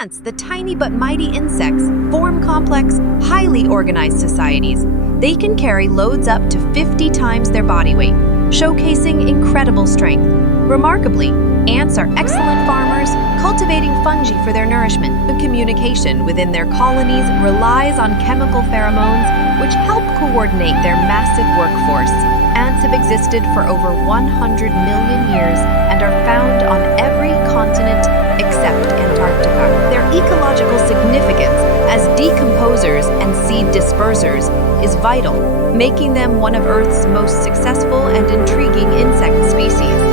Ants, the tiny but mighty insects, form complex, highly organized societies. They can carry loads up to 50 times their body weight, showcasing incredible strength. Remarkably, ants are excellent farmers, cultivating fungi for their nourishment. The communication within their colonies relies on chemical pheromones, which help coordinate their massive workforce. Ants have existed for over 100 million years and are found on every continent except Antarctica. Their ecological significance as decomposers and seed dispersers is vital, making them one of Earth's most successful and intriguing insect species.